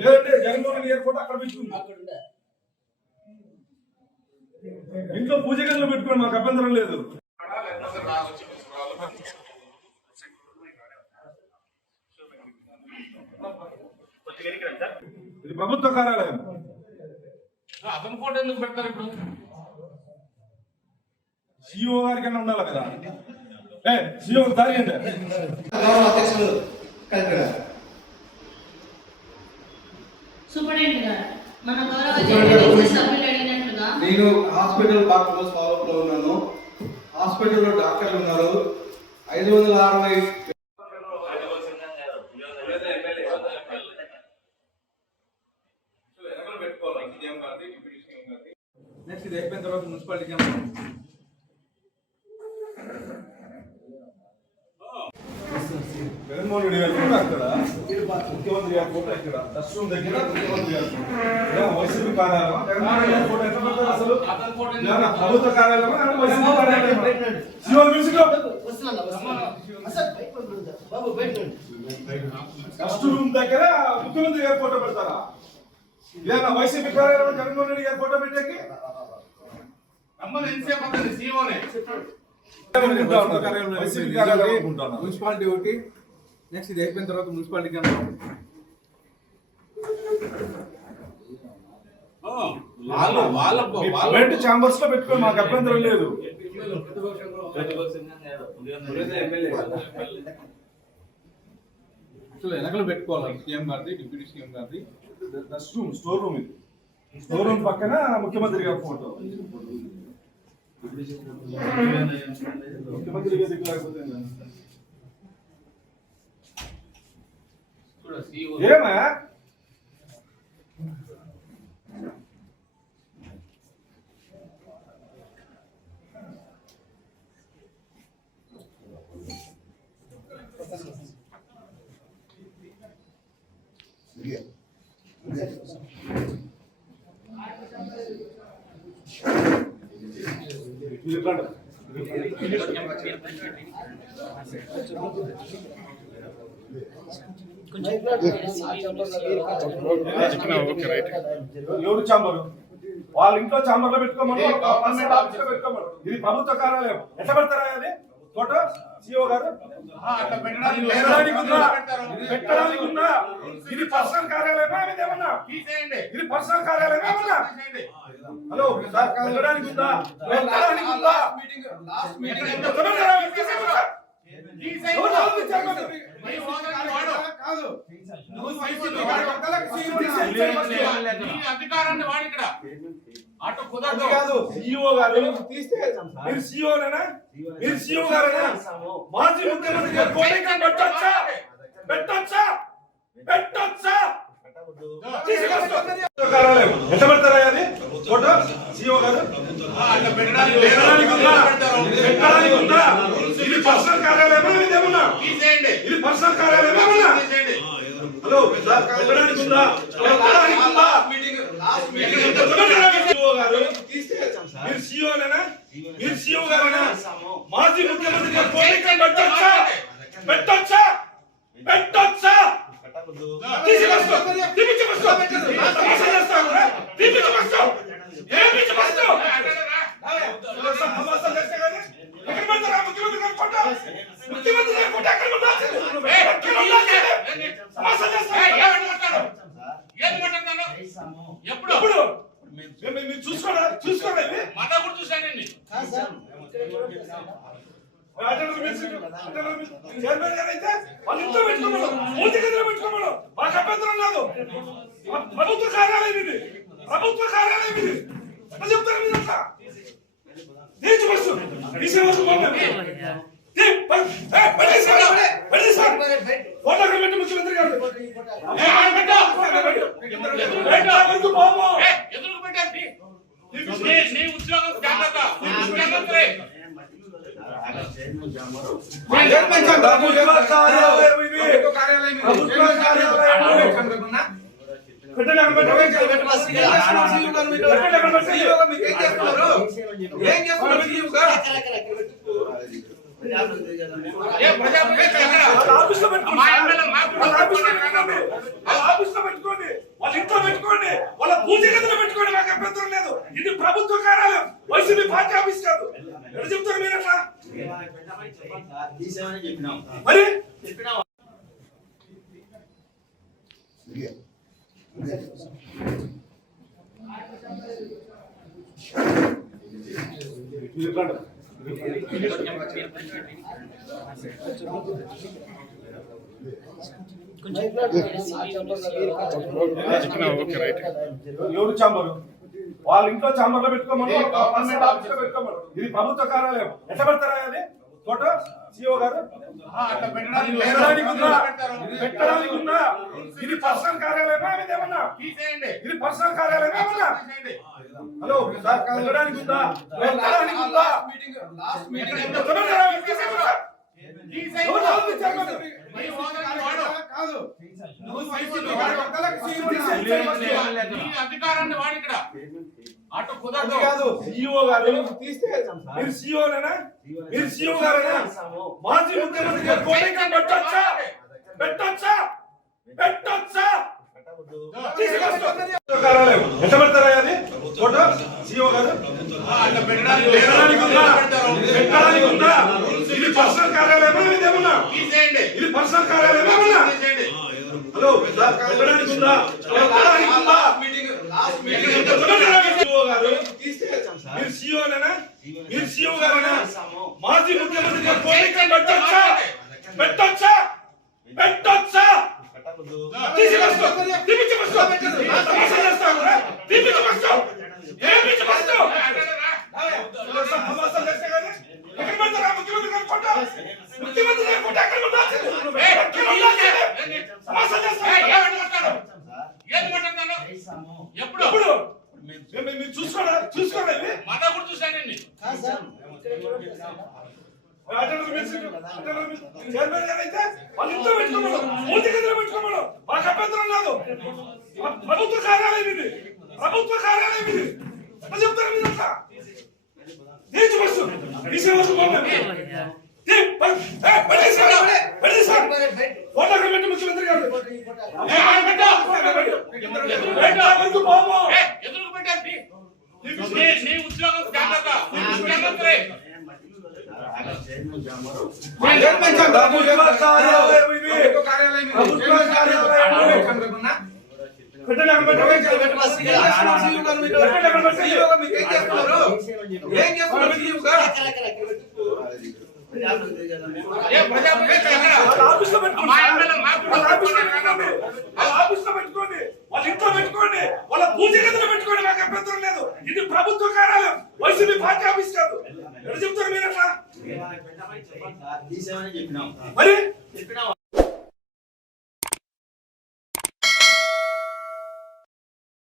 లేదంటే జగన్మోహన్ ఎయిర్పోర్ట్ అక్కడ పెట్టుకుంది. ఇంట్లో పూజ గదిలో పెట్టుకోండి, మాకు అభ్యంతరం లేదు. ఇది ప్రభుత్వ కార్యాలయం. అతని ఫోటో ఎందుకు పెడతారు? ఇప్పుడు సిఇఓ గారికి అన్నా ఉండాలి కదా. సిఇఓ దారి అండి. నేను హాస్పిటల్ డాక్టర్స్ ఫాలో అప్ లో ఉన్నాను. హాస్పిటల్లో డాక్టర్లు ఉన్నారు. 560 నెక్స్ట్ ఇది అయిపోయిన తర్వాత మున్సిపాలిటీ జగన్మోహన్ రెడ్డి గారు కూడా అక్కడ, ముఖ్యమంత్రి గారి ఫోటో ఇక్కడ, డస్ట్ రూమ్ దగ్గర ముఖ్యమంత్రి గారు వైసీపీ కార్యాలయం. జగన్మోహన్ రెడ్డి గారి ఫోటో ఎట్లా పెడతారు అసలు? ప్రభుత్వ కార్యాలయమా వైసీపీ కార్యాలయం? డస్ట్ రూమ్ దగ్గర ముఖ్యమంత్రి గారి ఫోటో పెడతారా? లేదా వైసీపీ కార్యాలయం జగన్మోహన్ రెడ్డి గారి ఫోటో పెట్టేకి మున్సిపాలిటీ ఒకటి. నెక్స్ట్ ఇది అయిపోయిన తర్వాత మున్సిపాలిటీ ఛాంబర్స్ లో పెట్టుకోండి, మాకు అభ్యంతరం లేదు. వెనకలు పెట్టుకోవాలి. సీఎం గారిది, డిప్యూటీ సీఎం గారిది డస్ట్ రూమ్, స్టోర్ రూమ్. ఇది స్టోర్ రూమ్ పక్కన ముఖ్యమంత్రి గారి ఫోటో. ముఖ్యమంత్రి గారి లేకపోతే ఏమా ఎవరు చాంబరు? వాళ్ళ ఇంట్లో చాంబర్ లో పెట్టుకోమని, పెట్టుకోమని. ఇది ప్రభుత్వ కార్యాలయం. ఎట్లా పెడతారా అది ఫోటో? సిఇఓ గారు పెట్టడానికి ఉందా? ఇది పర్సనల్ కార్యాలయమా? ఏమన్నా ఇది పర్సనల్ కార్యాలయమా? ఏమన్నా హలో సార్, పెట్టడానికి ఉందా? పెట్టడానికి ఉందా? అధికారాన్ని వాడి ఇక్కడ అటు కుదరదు. సిఇఓ గారు మీరు సిఇఓనేనా? మీరు సిఇఓ గారేనా? మాజీ ముఖ్యమంత్రి గారు కోటికి పెట్టొచ్చా? పెట్టొచ్చా? పెట్టొచ్చా? ఎంత పెడతారా అది ఫోటో? సిఇఓ గారు పెట్టడానికి ఉందా? ఇది పర్సనల్ కార్యాలయమా? ఏమన్నా ఇది పర్సనల్ కార్యాలయమా? ఏమన్నా హలో సార్, పెట్టడానికి ఉందా? పెట్టడానికి ఉందా? మీరు సిఇఓనేనా? మీరు సిఇఓ గారేనా? మాజీ ముఖ్యమంత్రి గారు కోటికి పెట్టొచ్చా? పెట్టొచ్చా? పెట్టొచ్చా? చూసుకోండి మాకు అభ్యంతరం లేదు. ప్రభుత్వ కార్యాలయం ఇది, ప్రభుత్వ కార్యాలయం ఇది. ఎట్లా చెప్తారు మీరు? అట్లా తీర్చి బస్సు ఫోటో పెట్టి ముఖ్యమంత్రి గారు ఆఫీస్ లో పెట్టుకోండి. పూజ గదిలో పెట్టుకోండి, మాకు అభ్యంతరం లేదు. ఇది ప్రభుత్వ కార్యాలయం, వైసీపీ పార్టీ ఆఫీస్ కాదు. ఎక్కడ చెప్తారు మీరు అట్లా? మరి ఎవరు చాంబరు? వాళ్ళ ఇంట్లో చాంబర్లో పెట్టుకోమని, పర్మనెంట్ ఆఫీస్లో పెట్టుకోమని. ఇది ప్రభుత్వ కార్యాలయం. ఎట్లా పెడతారా అది ఫోటో? సిఓ గారు పెట్టడానికి ఉందా? ఇది పర్సనల్ కార్యాలయమా? ఏమన్నా ఇది పర్సనల్ కార్యాలయమా? ఏమన్నా హలో సార్, పెట్టడానికి ఉందా? పెట్టడానికి ఉందా? అధికారాన్ని వాడి ఇక్కడ అటు కుదరదు. కాదు సిఇఓ గారు, మీరు సిఇఓనేనా? మీరు సిఇఓ గారేనా? మాజీ ముఖ్యమంత్రి గారు కోరిక పెట్టొచ్చా? పెట్టొచ్చా? పెట్టొచ్చా? కార్యాలయం ఎంత పెడతారా అది ఫోటో? సిఇఓ గారు పెట్టడానికి ఉందా? పెట్టడానికి ఉందా? ఇది పర్సనల్ కార్యాలయమా? ఏమన్నా ఇది పర్సనల్ కార్యాలయమా? ఏమన్నా హలో సార్, పెట్టడానికి ఉందా? పెట్టడానికి ఉందా? మీరు సిఇఓనేనా? మీరు సిఇఓ గారేనా? మాజీ ముఖ్యమంత్రి గారు కోరిక పెట్టొచ్చా? పెట్టొచ్చా? పెట్టొచ్చా? ఎప్పుడు మీరు చూసుకోండి, చూసుకోండి. మళ్ళా కూడా చూశానండి. చైర్మన్ గారు అయితే వాళ్ళ ఇంట్లో పెట్టుకోమను, పూజ గదిలో పెట్టుకోమను, మాకు అభ్యంతరం లేదు. ప్రభుత్వ కార్యాలయం ఇది, ప్రభుత్వ కార్యాలయం ఇది. ఎట్లా చెప్తారు మీరు అట్లా? తీర్చి బస్సు ఫోటో పెట్టు ముఖ్యమంత్రి గారు. ఎదురు పెట్టండి. నీ ఉద్యోగం జాగ్రత్త. ముఖ్యమంత్రి పెట్టుకోండి, వాళ్ళ ఇంట్లో పెట్టుకోండి, వాళ్ళ పూజ గదిలో పెట్టుకోండి, మాకు అభ్యంతరం లేదు. ఇది ప్రభుత్వ కార్యాలయం, వైసీపీ పార్టీ ఆఫీస్ కాదు. ఎక్కడ చెప్తారు మీరు అట్లా? మరి